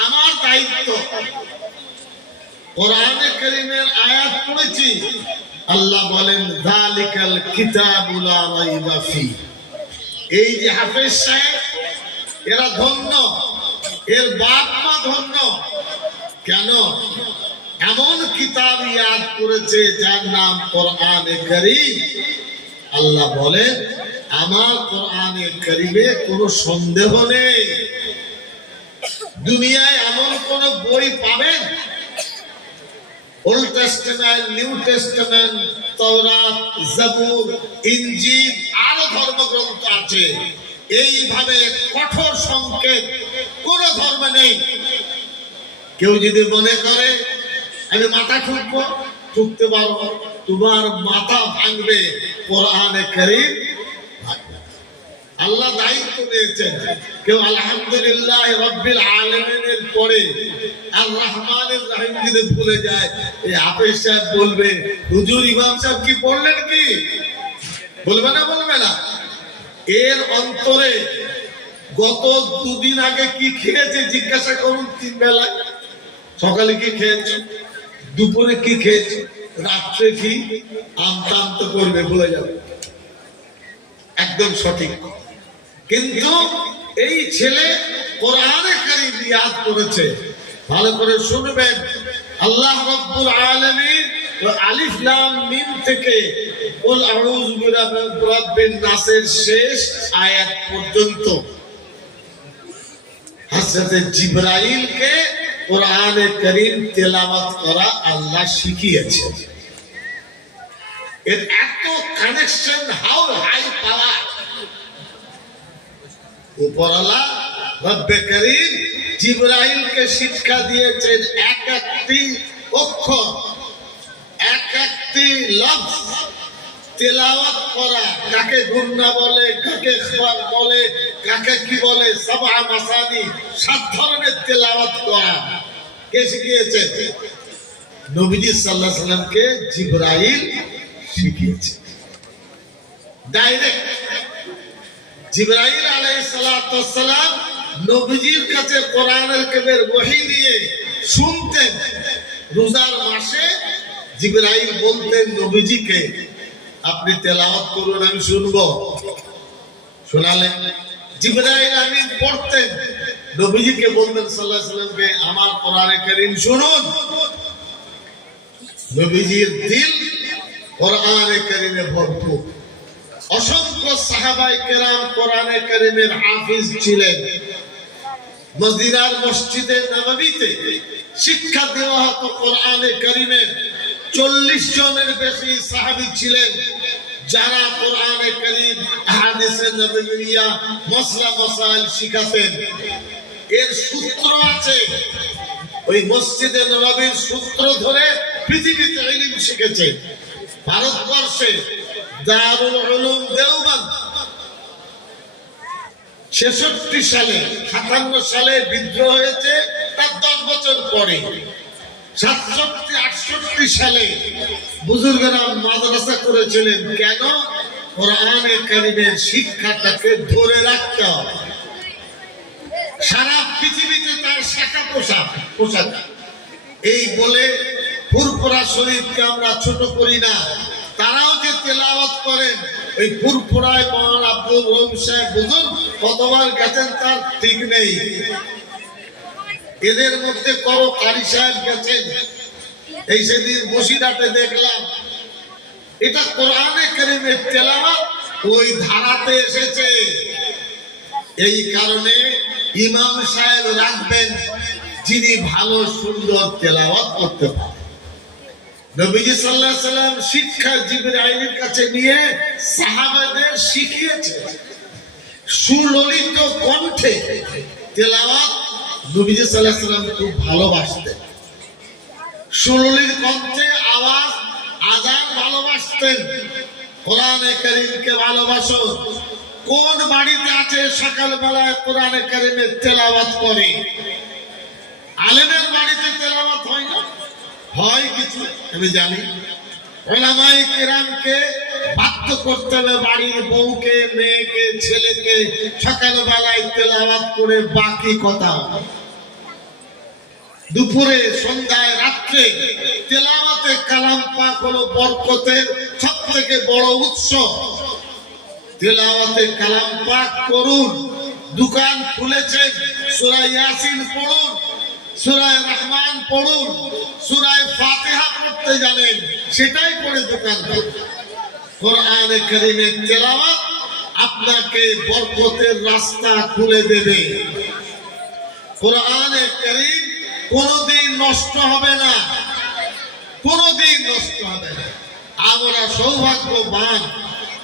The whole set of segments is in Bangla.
আমার দায়িত্ব কোরআনে কারীমের আয়াত পড়েছি। আল্লাহ বলেন যালিকাল কিতাবু লা রাইবা ফি। এই যে হাফেজ সাহেব এরা ধন্য, এর বাপ মা ধন্য। কেন? এমন কিতাব ইয়াদ করেছে যার নাম কোরআনে কারীম। আল্লাহ বলেন আমার কোরআনে কারীমে কোনো সন্দেহ নেই। দুনিয়ায় এমন কোন বই পাবেন, ওল্ড টেস্টামেন্ট, নিউ টেস্টামেন্ট, তাওরাত, জাবুর, ইনজিল আরো ধর্মগ্রন্থ আছে, এইভাবে কঠোর সংকেত কোন ধর্ম নেই। কেউ যদি মনে করে আমি মাথা ঠুকবো, ঠুকতে পারবো, তোমার মাথা ভাঙবে, কোরআনে কারীম ভাঙবে। আল্লাহ দায়িত্ব দিয়েছেন। কেউ আলহামদুলিল্লাহ রাব্বিল আলামিনের পরে আর রহমানির রহিম যদি ভুলে যায়, এই হাফেজ সাহেব বলবে হুজুর ইমাম সাহেব কি পড়লেন কি? বলবে না? বলবে না? এর অন্তরে গত দুদিন আগে কি খেয়েছে জিজ্ঞাসা করুন। 3 বেলা সকালে কি খেয়েছে, দুপুরে কি খেয়েছে, রাত্রে কি, আমতা আমতা করবে, ভুলে যাবে। একদম সঠিক। কিন্তু এই ছেলে কোরআনে কারীম ইয়াদ করেছে। ভালো করে শুনবেন। আল্লাহ রাব্বুল আলামিন আলিফ লাম মিম থেকে কুল আউযু বিরাব্বিন নাসের শেষ আয়াত পর্যন্ত হযরত জিবরাইলকে কোরআনে কারীম তেলাওয়াত করা আল্লাহ শিখিয়েছেন। এর এত কানেকশন, হাউ হাই পাওয়ার। উপরওয়ালা রব্বে কারীম জিবরাইলকে শিক্ষা দিয়েছেন এক একটি অক্ষর, এক একটি লফজ তেলাওয়াত করা। কাকে গুন্না বলে, কাকে খাবার বলে, কাকে কি বলে, সাবা মাসানি, 7 ধরনের তেলাওয়াত করা কে শিখিয়েছে? নবীজি সাল্লাল্লাহু আলাইহি সাল্লামকে জিবরাইল শিখিয়েছে ডাইরেক্ট। জিবরাইল আলাইহিস সালাতু ওয়াস সালাম নবীজির কাছে কোরআনুল কারীমের ওহী নিয়ে শুনতেন। রোজার মাসে জিবরাইল বলতেন নবীজিকে আপনি তেলাওয়াত করুন, আমি শুনবো। শোনালেন, জিবরাইল আমিন পড়তেন, নবীজিকে বলতেন সাল্লাল্লাহু আলাইহি সাল্লামকে আমার কোরআনে কারীম শুনুন। নবীজির দিল কোরআনে কারীমে ভরপুর। অসংখ্য সাহাবায়ে কেরাম কোরআনে কারীমের হাফিজ ছিলেন। মদিনার মসজিদে নববীতে শিক্ষা দেওয়া হতো কোরআনে কারীমের। 40 জনের বেশি সাহাবী ছিলেন যারা কোরআনে কারীম, হাদিসে নববিয়া, মাসলা মাসাইল শিখাতেন। এর সূত্র আছে। ওই মসজিদে নববীর সূত্র ধরে পৃথিবীতে ইলম শিখেছে। ভারতবর্ষে দারুল উলুম দেওবন্দ 66 সালে, 57 সালে বিদ্রোহ হয়েছে, তার 10 বছর পরে 67-68 সালে বুজুর্গরা মাদ্রাসা করেছিলেন। কেন? কোরআনে কারীমের শিক্ষাটাকে ধরে রাখতে হবে। সারা পৃথিবীতে তার শাখা পোশাক। এই বলে ফুরফুরা শরীফকে আমরা ছোট করি না। তারাও যে তেলাওয়াত করেন, ওই ফুরফুরায় মওলানা আব্দুল রহিম সাহেব বুঝুন কতবার গেছেন তার ঠিক নেই। এদের মধ্যে করো কারি সাহেব গেছেন। এই সেদিন বসিরহাটে দেখলাম। এটা কোরআনে কারীমের তেলাওয়াত ওই ধারাতে এসেছে। এই কারণে ইমাম সাহেব রাখবেন যিনি ভালো সুন্দর তেলাওয়াত করতে পারেন। নবীজি সাল্লাল্লাহু আলাইহি সাল্লাম শিক্ষা জিবরাইলের কাছে নিয়ে সাহাবাদের শিখিয়েছেন। সুললিত কণ্ঠে তেলাওয়াত নবীজি সাল্লাল্লাহু আলাইহি সাল্লাম খুব ভালোবাসতেন। সুললিত কণ্ঠে আওয়াজ, আযান ভালোবাসতেন। কোরআনে কারীমকে ভালোবাসো। কোন বাড়িতে আছে সকালবেলায় কোরআনে কারীমের তেলাওয়াত করে? আলেমের বাড়িতে তেলাওয়াত হয় না? হয় কিছু, আমি জানি। উলামায়ে কেরামকে বাধ্য করতে হবে বাড়ির বউকে, মেয়েকে, ছেলেকে সকালবেলায় তেলাওয়াত করে বাকি কথা দুপুরে, সন্ধ্যায়, রাত্রে তেলাওয়াতে কালাম পাক হলো বরকতের সবথেকে বড় উৎস। তেলাওয়াতে কালাম পাক করুন। দোকান খুলেছেন, সূরা ইয়াসিন পড়ুন, সূরা রহমান পড়ুন, সূরা ফাতিহা পড়তে জানেন সেটাই পড়ে দোকান করুন। কোরআনে কারীমের তেলাওয়াত আপনাকে বরকতের রাস্তা খুলে দেবে। কোরআনে কারীম কোনদিন নষ্ট হবে না, কোনদিন নষ্ট হবে না। আমরা সৌভাগ্যবান,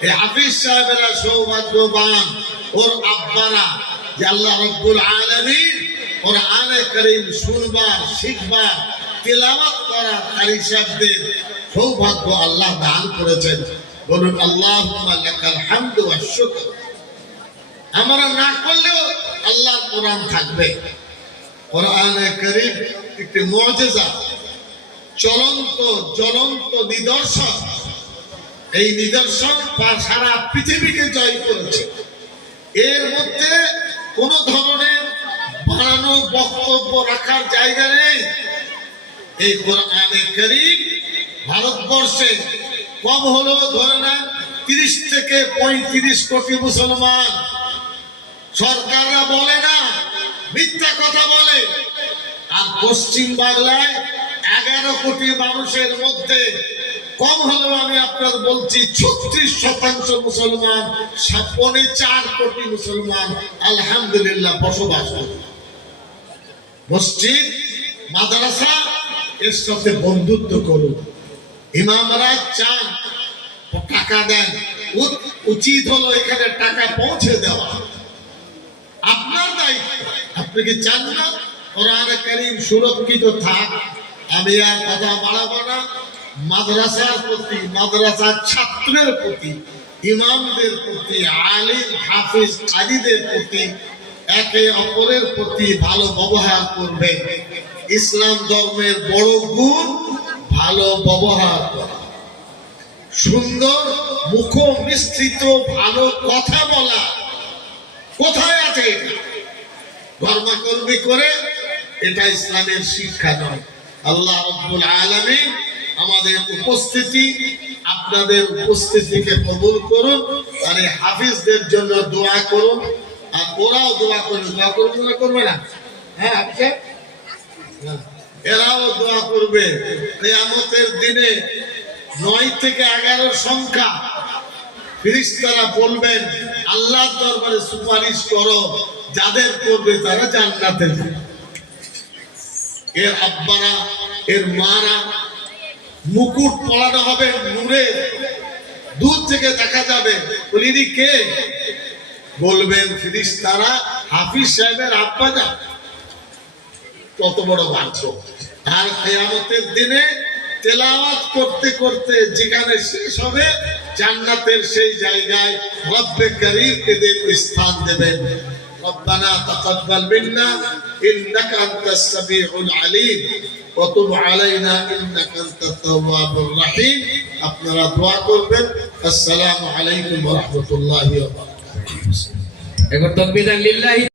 এই হাফিজ সাহেবেরা সৌভাগ্যবান, ওর আব্বারা, যে আল্লাহ রাব্বুল আলামিন কোরআনে কারীম শুনবার, শিখবার, তেলাওয়াত করার কারি সাহেবদের সৌভাগ্য আল্লাহ দান করেছেন। বলুন আল্লাহুম্মা লাকাল হামদু ওয়াশ শুকর। আমরা না করলেও আল্লাহর কোরআন থাকবে। কোরআনে কারীম একটি মুজিজা, চলন্ত জ্বলন্ত নিদর্শন। এই নিদর্শন সারা পৃথিবীকে জয় করেছে। এর মধ্যে কোন ধরনের বানানো বক্তব্য রাখার জায়গা নেই। এই কোরআনে কারীম ভারতবর্ষে কম হলো ধরে না 30 থেকে 35 কোটি মুসলমান। সরকাররা বলে না, মিথ্যা কথা বলে। আর পশ্চিম বাংলায় 11 কোটি মানুষের মধ্যে কম হলেও আমি আপনার বলছি 36% মুসলমান, 4 কোটি মুসলমান আলহামদুলিল্লাহ বসবাস করে। মসজিদ, মাদ্রাসা এর সাথে বন্ধুত্ব করুন। ইমামরা চান, টাকা দেন, উচিত হলো এখানে টাকা পৌঁছে দেওয়া। আপনার দায়িত্ব। আপনি কি চান না কোরআনে কারীম সুরক্ষিত থাক? আমি আর কথা বাড়াবো না। মাদ্রাসার প্রতি, মাদ্রাসার ছাত্রের প্রতি, ইমামদের প্রতি, আলিম হাফিজ কাজীদের প্রতি, একে অপরের প্রতি ভালো ব্যবহার করবেন। ইসলাম ধর্মের বড় গুণ ভালো ব্যবহার করা, সুন্দর মুখ মিশ্রিত ভালো কথা বলা। কোথায় আছে? ধর্মকর্মী করে এটা ইসলামের শিক্ষা নয়। আল্লাহ রাব্বুল আলামিন আমাদের উপস্থিতি, আপনাদের উপস্থিতিকে কবুল করুন। আর এই হাফিজদের জন্য দোয়া করুন, আর ওরাও দোয়া করুন। দোয়া করুন না, করবে না? হ্যাঁ, এরাও দোয়া করবে। কিয়ামতের দিনে 9 থেকে 11 সংখ্যা ফেরেশতারা বলবেন, আল্লাহর দরবারে সুপারিশ করো, যাদের করবে তারা জান্নাতে যাবে। এর আব্বারা, এর মারা, মুকুট পরানো হবে নূরে, দূর থেকে দেখা যাবে। বলিনি কে? বলবেন ফেরেশতারা, হাফিজ সাহেবের আব্বা যা। কত বড় ভাগ্য। আর কিয়ামতের দিনে তেলাওয়াত করতে করতে যেখানে শেষ হবে, জান্নাতের সেই জায়গায় রব্বে কারীম এদের স্থান দেবেন। রব্বানা তাকাব্বাল মিন্না ইন্নাকা আনতাস সামিউল আলিম ওয়া তুব আলাইনা ইন্নাকা আনতাত তাওয়াবুর রহিম। আপনারা দোয়া করবেন। আসসালামু আলাইকুম ওয়া রাহমাতুল্লাহি ওয়া বারাকাতুহু। একবার তাকবীর লিল্লাহি।